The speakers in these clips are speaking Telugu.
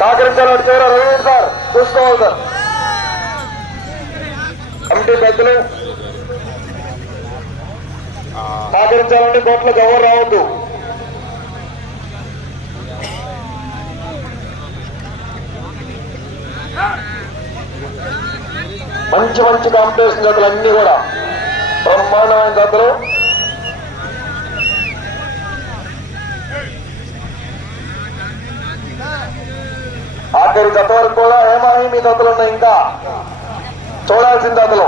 సహకరించాలని చివరి రవీంద్ర సార్ చూసుకోవాలి సార్. కమిటీ పెద్దలు. సహకరించాలండి కోట్లకు ఎవరు రావద్దు. మంచి మంచి కాంపిటీషన్ జతలు అన్ని కూడా. బ్రహ్మాండమైన జతలు ఆఖరి గత వరకు కూడా ఏమాయి జతలు ఉన్నాయి ఇంకా? చూడాల్సిన జతలు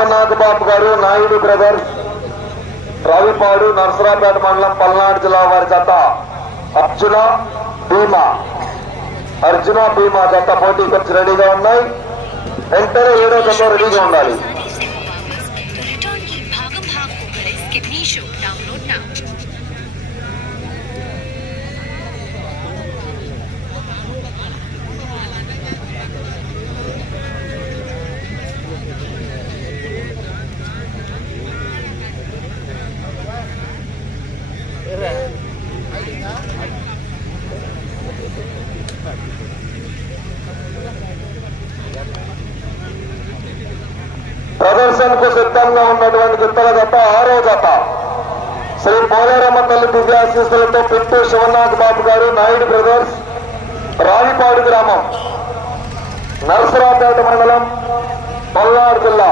నాగనాథ్ బాబు గారు నాయుడు బ్రదర్స్ రవిపాడు నర్సరాపేట మండలం పల్నాడు జిల్లా వారి జత అర్జున భీమా. అర్జున భీమా జత పోటీకి వచ్చి రెడీగా ఉన్నాయి. వెంటనే ఏడో జత రెడీగా ఉండాలి. ప్రదర్శనకు ఉన్నటువంటి గిత్తల జత ఆరో జత శ్రీ పోలేరమ్మ తల్లి దివ్యాశీస్సులతో పిట్టు శివనాథ్ బాబు గారు నాయుడు బ్రదర్స్ రావిపాడు గ్రామం నరసరాపేట మండలం పల్నాడు జిల్లా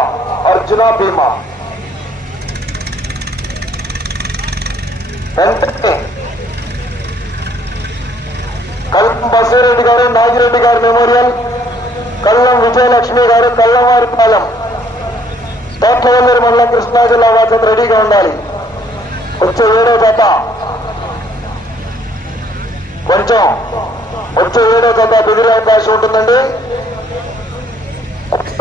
అర్జున భీమా. వెంటనే కల్లం బసవరెడ్డి గారు నాగిరెడ్డి గారు మెమోరియల్ కల్లం విజయలక్ష్మి గారు కల్లంవారిపాలెం తోటవల్లూరు మండలం కృష్ణా జిల్లా వాచత రెడీగా ఉండాలి. వచ్చే ఏడో జత. కొంచెం వచ్చే ఏడో జత బెదిరే అవకాశం ఉంటుందండి.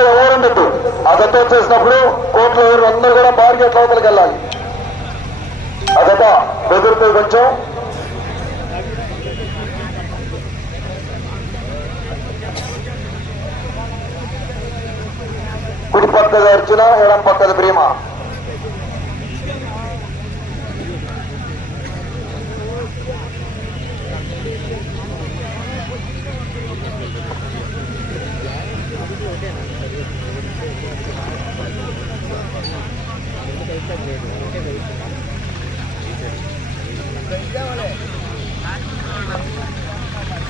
ఎవరుండద్దు ఆ జత వచ్చేసినప్పుడు కోట్ల ఎవరు అందరూ కూడా బార్గెట్ లోపలికి వెళ్ళాలి. ఆ జత బెదిరితే కొంచెం కుడి పక్కದ అర్జున ఎడం పక్కದ ప్రేమ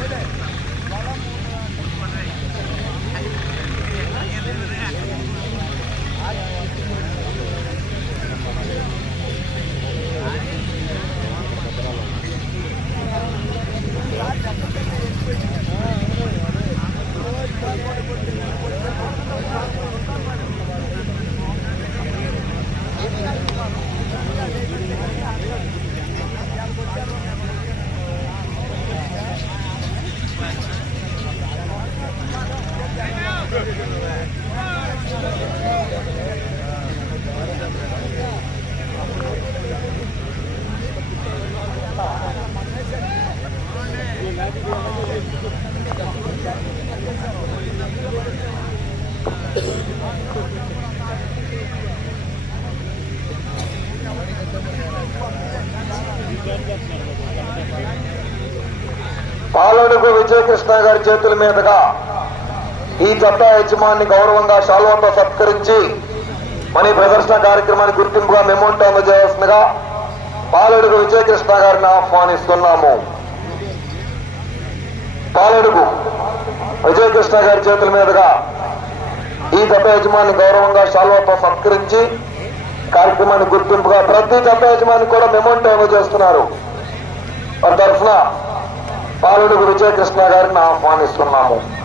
పాలడుగు విజయకృష్ణ గారి చేతుల మీదుగా ఈ జత యజమాని గౌరవంగా శాల్వంతో సత్కరించి మనీ ప్రదర్శన కార్యక్రమానికి గుర్తింపుగా మెమోంటో అందజేయాల్సిందిగా పాలడుగు విజయకృష్ణ గారిని ఆహ్వానిస్తున్నాము. పాలడుగు విజయకృష్ణ గారి చేతుల మీదుగా ఈ జత యజమాని గౌరవంగా శాల్వాతో సత్కరించి కార్యక్రమాన్ని గుర్తింపుగా ప్రతి జత యజమాని కూడా మెమోంటో అందజేస్తున్నారు వారి తరఫున పాలుడుగు విజయకృష్ణ గారిని ఆహ్వానిస్తున్నాము.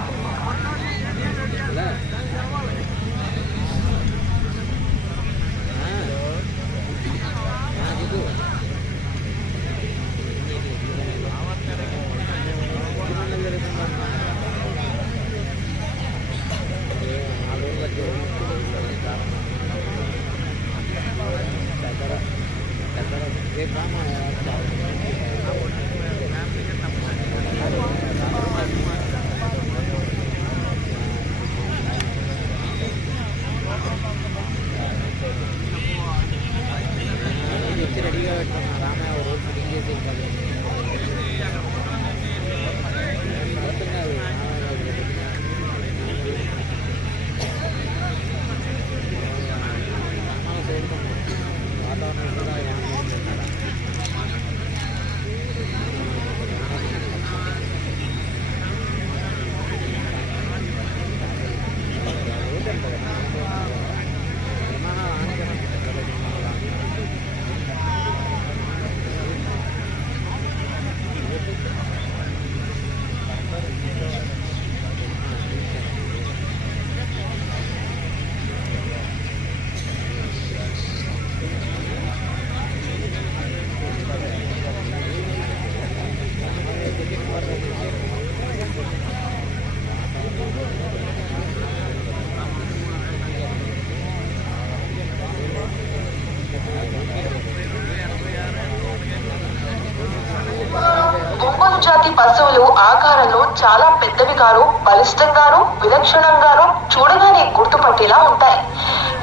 ఆకారంలో చాలా పెద్దవిగాను బలిష్టంగాను విలక్షణంగాను చూడగానే గుర్తుపట్టేలా ఉంటాయి.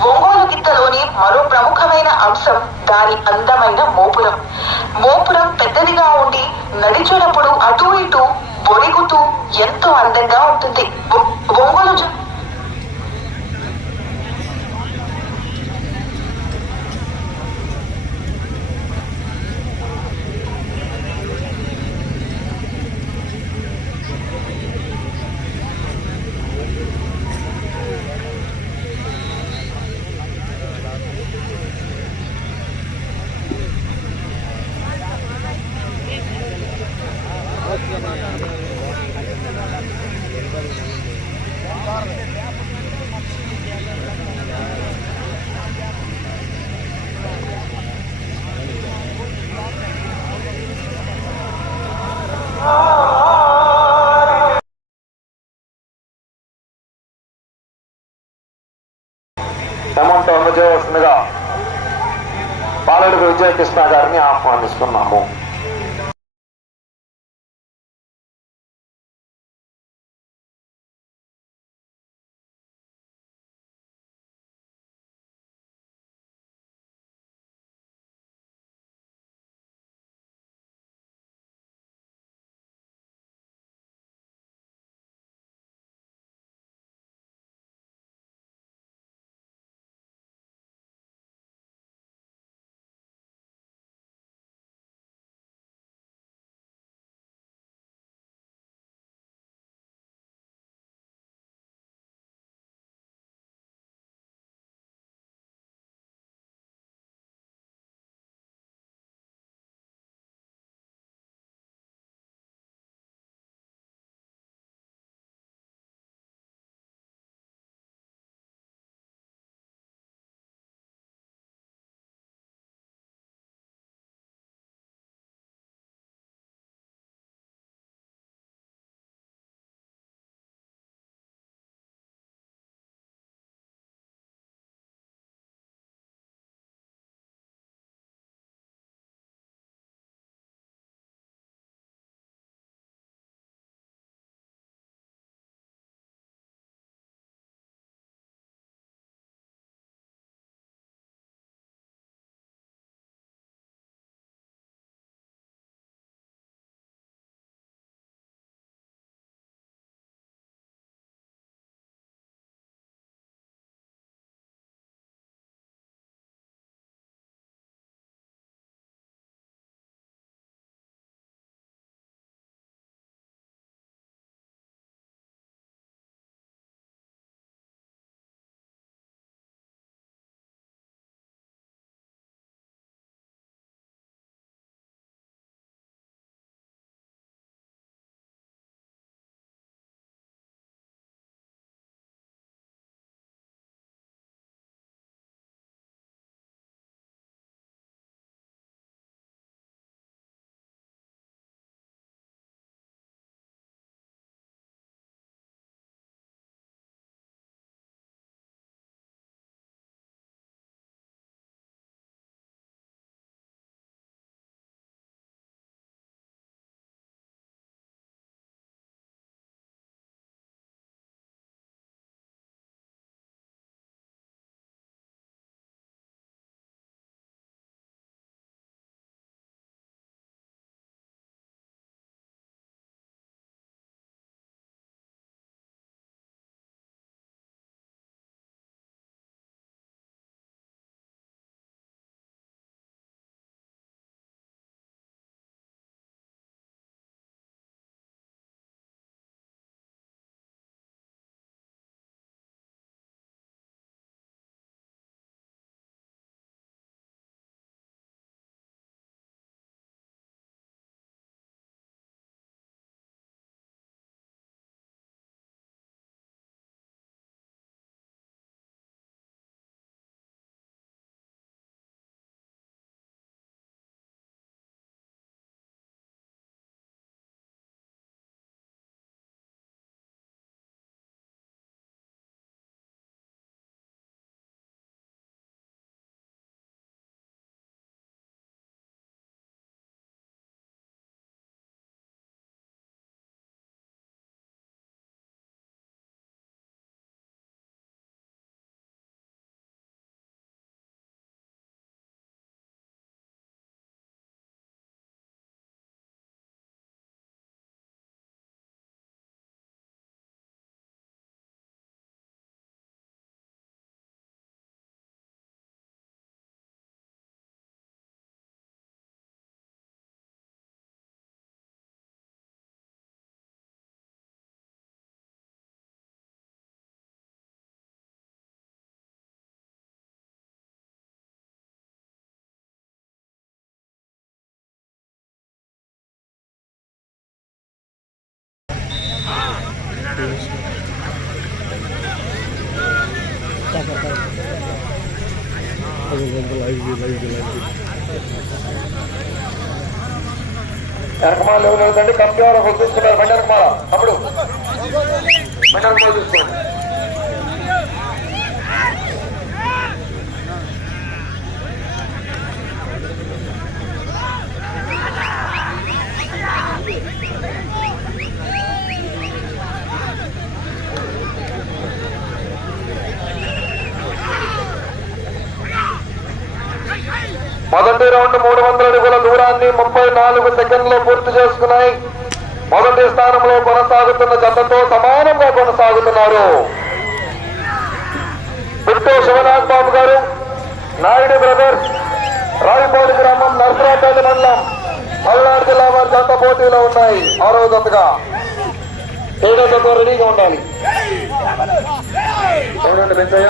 ఒంగోలు గిత్తలోని మరో ప్రముఖమైన అంశం దాని అందమైన మోపురం. మోపురం పెద్దదిగా ఉండి నడిచేటప్పుడు అటు ఇటు బొరిగుతూ ఎంతో అందంగా ఉంటుంది. ఒ- ఒంగోలు ఎరకమాలు ఎవరు వెళ్తండి కంపెనీ వారు ఒకరు చూసుకున్నారు బండి వెనకమాల అప్పుడు. బండి వెనకమాల చూసుకోండి. రెండు మూడు వందల అడుగుల దూరాన్ని ముప్పై నాలుగు సెకండ్లో పూర్తి చేసుకున్నాయి మొదటి స్థానంలో కొనసాగుతున్న జతతో సమానంగా కొనసాగుతున్నారు బిట్టు శివనాథ్ బాబు గారు నాయుడు బ్రదర్స్ రావిపాడు గ్రామం నర్సరాపల్లి మండలం పల్నాడు జిల్లా వారి జత పోటీలో ఉన్నాయి ఆరో జతగా ఏడో జత రెడీగా ఉండాలి చూడండి పెంచయ్య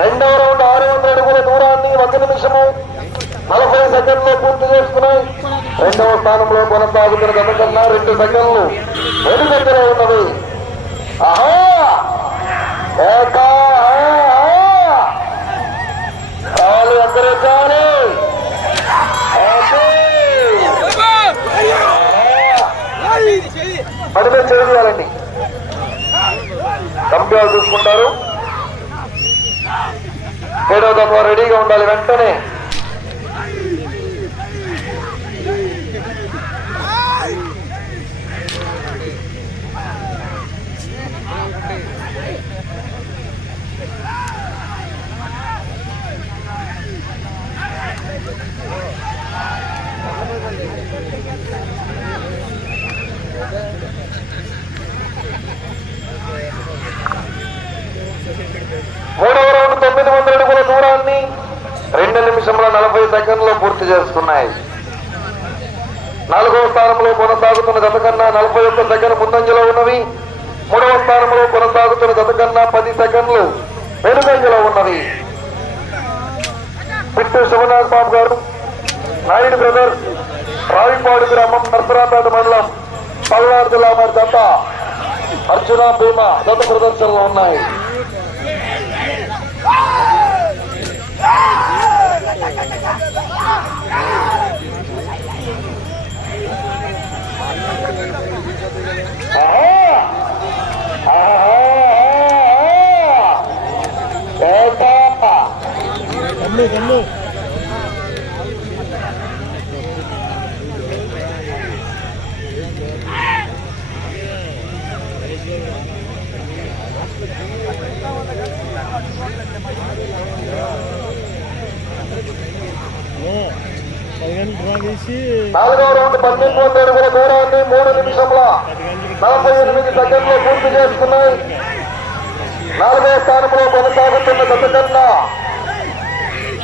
రెండవ రౌండ్ ఆరు వందల అడుగుల దూరాన్ని ఒక నిమిషము నలభై సెకండ్లు పూర్తి చేసుకున్నాయి రెండవ స్థానంలో కొనసాగుతున్న గత రెండు సెకండ్లు వెనుకంజలో ఉన్నది. ఆహా! ఏకా, ఆహా. కాలు చేయాలండి. కంప్యూటర్ చూసుకుంటారు. ఏడో తత్వ రెడీగా ఉండాలి వెంటనే మూడవ రౌండ్ తొమ్మిది వందల అడుగుల దూరాన్ని స్థానంలో నలభై సెకండ్లో పూర్తి చేసుకున్నాయి. నాలుగవ స్థానంలో కొనసాగుతున్న గత కన్నా నలభై ఒక్క సెకండ్ ముందంజలో ఉన్నవి. మూడవ స్థానంలో కొనసాగుతున్న గత కన్నా పది సెకండ్లు వెనుకంజలో ఉన్నవి. పిట్టు శివనాథ్ బాబు గారు నాయుడు బ్రదర్ రావిపాడు గ్రామం నర్సరాపేట మండలం పల్నాడు జిల్లా వారి దత్త అర్జున భీమా దత్త ప్రదర్శనలో ఉన్నాయి. పదిగంటలు డ్రా చేసి నాలుగవ రౌండ్ పన్నెండు వందల అడుగుల దూరాన్ని మూడు నిమిషంల నలభై ఎనిమిది సెకండ్లు పూర్తి చేసుకున్నాయి నాలుగవ స్థానంలో కొనసాగుతున్న గత కన్నా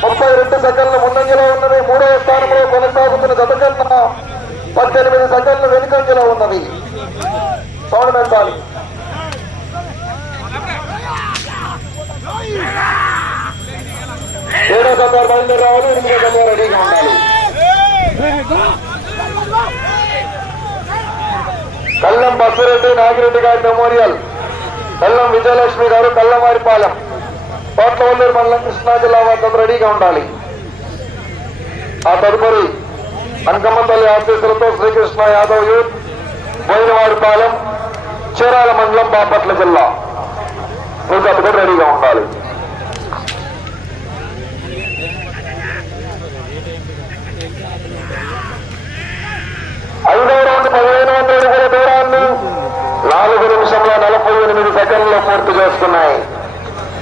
ముప్పై రెండు సెకండ్లు ముందంజలో ఉన్నది మూడవ స్థానంలో కొనసాగుతున్న గత కన్నా పద్దెనిమిది సెకండ్లు వెనుకంజలో ఉన్నది సౌండ్ పెంచాలి ఏడో బయలుదేరి రావాలి రెడీగా ఉండాలి కల్లం బస్సురెడ్డి నాగిరెడ్డి గారి మెమోరియల్. కల్లం విజయలక్ష్మి గారు కల్లవారిపాలెం కోట్లవల్లూరు మండలం కృష్ణా జిల్లా వద్ద రెడీగా ఉండాలి. ఆ తదుపరి అంకమ్మతల్లి ఆఫీసులతో శ్రీకృష్ణ యాదవ్ యూత్ బోయినవారిపాలెం చీరాల మండలం బాపట్ల జిల్లా. మీకు రెడీగా ఉండాలి ఐదవ రౌండ్ పదిహేను వందల అడుగుల దూరాన్ని నాలుగు నిమిషంలో నలభై ఎనిమిది సెకండ్లు పూర్తి చేసుకున్నాయి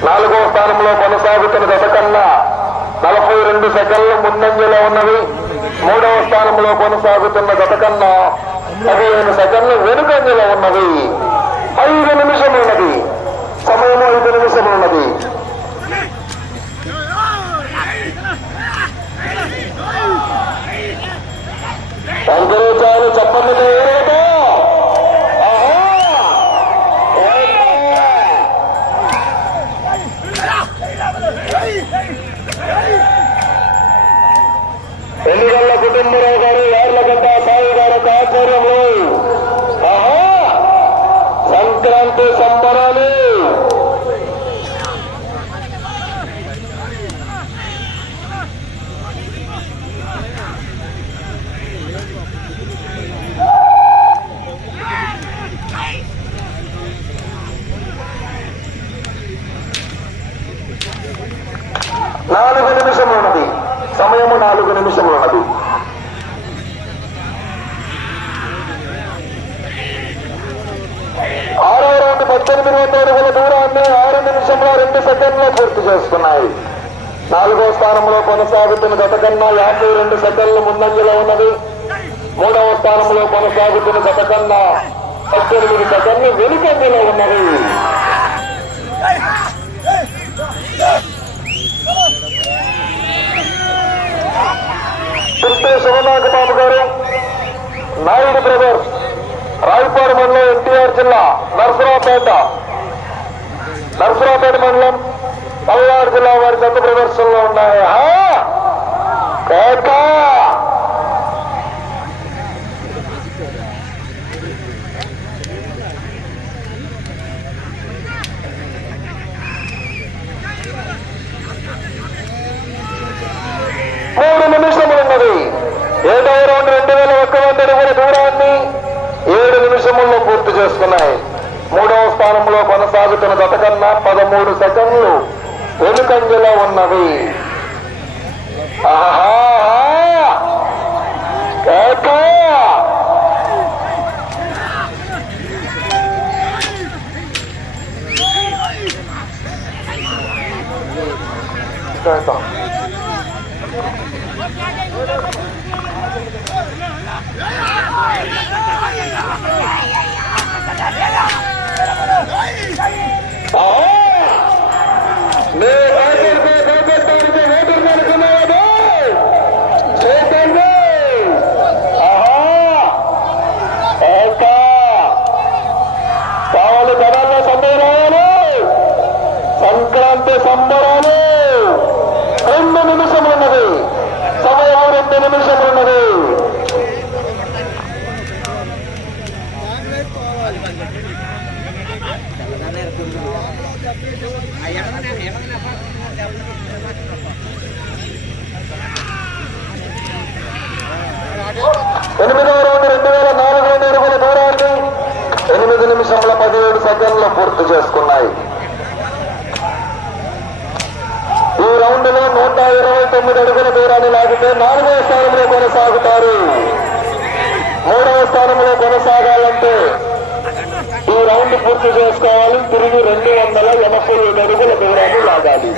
నాలుగవ స్థానంలో కొనసాగుతున్న గత కన్నా నలభై రెండు సెకండ్లు ముందంజలో ఉన్నవి. మూడవ స్థానంలో కొనసాగుతున్న గత కన్నా పదిహేను సెకండ్లు వెనుకంజలో ఉన్నవి. ఐదు నిమిషములు ఉన్నది సమయం ఐదు నిమిషమున్నది గత కన్నా యాభై రెండు సెకండ్ల ముందంజలో ఉన్నది. మూడవ స్థానంలో కొనసాగుతున్న గత కన్నా పద్దెనిమిది సెకండ్లు వెనుకంజలో ఉన్నది. తిరుపతి శివనాథ బాబు గారు నాయుడు బ్రదర్స్ రాయపాడు మండలం ఎన్టీఆర్ జిల్లా నరసరావుపేట. నరసరావుపేట మండలం పల్నాడు జిల్లా వారి జత ప్రదర్శనలో ఉన్నాయి. మూడు నిమిషములు ఉన్నది. ఏడవ రౌండ్ రెండు వేల ఒక్క వంద అడుగుల దూరాన్ని ఏడు నిమిషముల్లో పూర్తి చేసుకున్నాయి. మూడవ స్థానంలో కొనసాగుతున్న గత కన్నా పదమూడు సెకండ్లు వెనుకంజలో ఉన్నవి. ఆహా! కేక! ఎనిమిదవ రౌండ్ రెండు వేల నాలుగు వందల అడుగుల దూరాన్ని ఎనిమిది నిమిషముల పదిహేడు సెకండ్లు పూర్తి చేసుకున్నాయి. ఈ రౌండ్లో నూట ఇరవై తొమ్మిది అడుగుల దూరాన్ని లాగితే నాలుగవ స్థానంలో కొనసాగుతారు. మూడవ స్థానంలో కొనసాగాలంటే ఈ రౌండ్ పూర్తి చేసుకోవాలి. తిరిగి రెండు వందల ఎనభై ఏడు అడుగుల దూరాన్ని లాగాలి.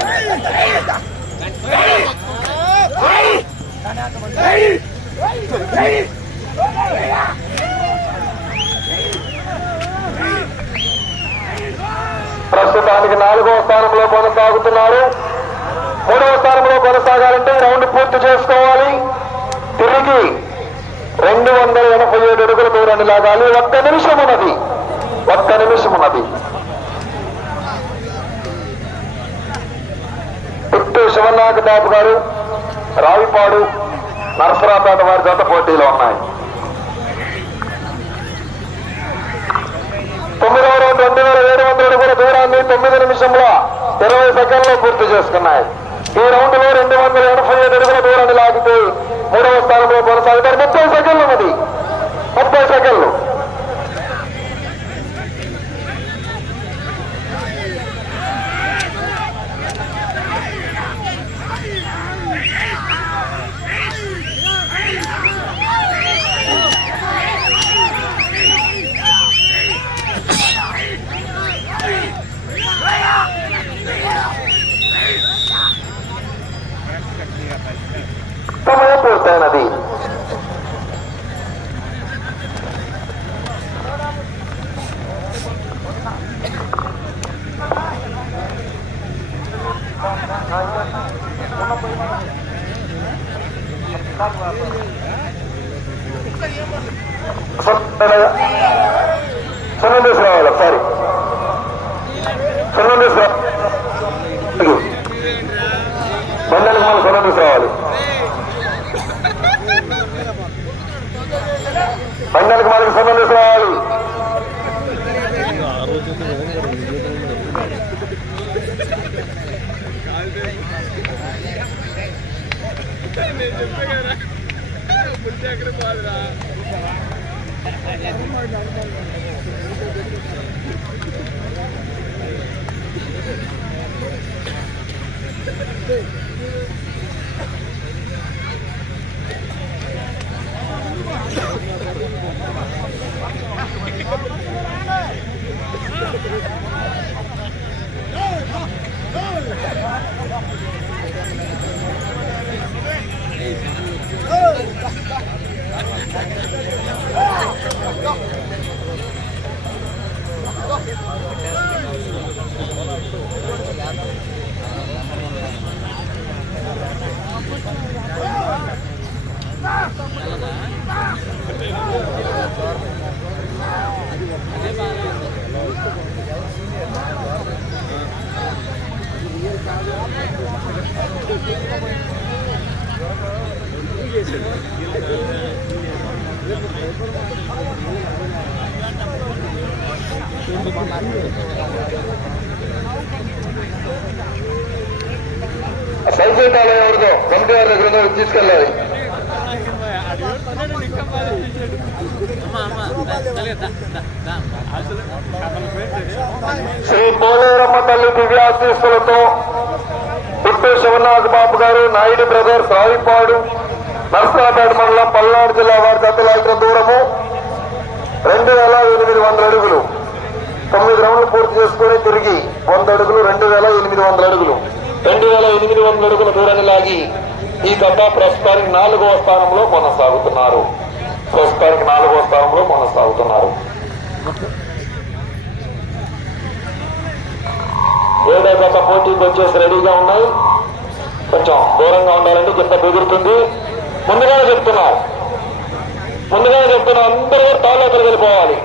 ప్రస్తుతానికి నాలుగో స్థానంలో కొనసాగుతున్నారు. మూడవ స్థానంలో కొనసాగాలంటే రౌండ్ పూర్తి చేసుకోవాలి. తిరిగి రెండు వందల ఎనభై ఏడు అడుగుల దూరాన్ని లాగాలి. ఒక్క నిమిషం ఉన్నది. ఒక్క నిమిషం ఉన్నది. పుట్టు శివనాథ్ బాబు గారు రావిపాడు నరసరాపేట వారి జత పోటీలో ఉన్నాయి. తొమ్మిదవ రోజు రెండు వేల ఏడు వందల అడుగుల దూరాన్ని తొమ్మిది నిమిషంలో ఇరవై సెకండ్లో పూర్తి చేసుకున్నాయి. ఈ రౌండ్లో రెండు వందల ఎనభై ఐదు అడుగుల దూరాన్ని లాగితే మూడవ స్థానంలో కొనసాగుతారు. ముప్పై సెకండ్లు ఉన్నది. ముప్పై సెకండ్లు. Muhammad Islam. శ్రీ పోలేరమ్మ తల్లి దివ్యాశీస్సులతో పుట్టు శివనాథ్ బాబు గారు నాయుడు బ్రదర్స్ రావిపాడు నర్సరాపేట మండలం పల్నాడు జిల్లా వారి దత్తలాగిన దూరము రెండు వేల ఎనిమిది వందల అడుగులు. తొమ్మిది రౌండ్లు పూర్తి చేసుకుని తిరిగి వంద అడుగులు రెండు వేల ఎనిమిది వందల అడుగులు. రెండు వేల ఎనిమిది వందల అడుగుల దూరాన్ని లాగి ఈ కథ ప్రస్తుతానికి నాలుగవ స్థానంలో కొనసాగుతున్నారు. ప్రస్తుతానికి నాలుగో స్థానంలో కొనసాగుతున్నారు. ఏడో గత పోటీకి వచ్చేసి రెడీగా ఉన్నాయి. కొంచెం దూరంగా ఉండాలంటే కింద బెదురుతుంది ముందుగానే చెప్తున్నారు. ముందుగానే చెప్తున్నాం అందరూ తాళ్ళ వెళ్ళిపోవాలి.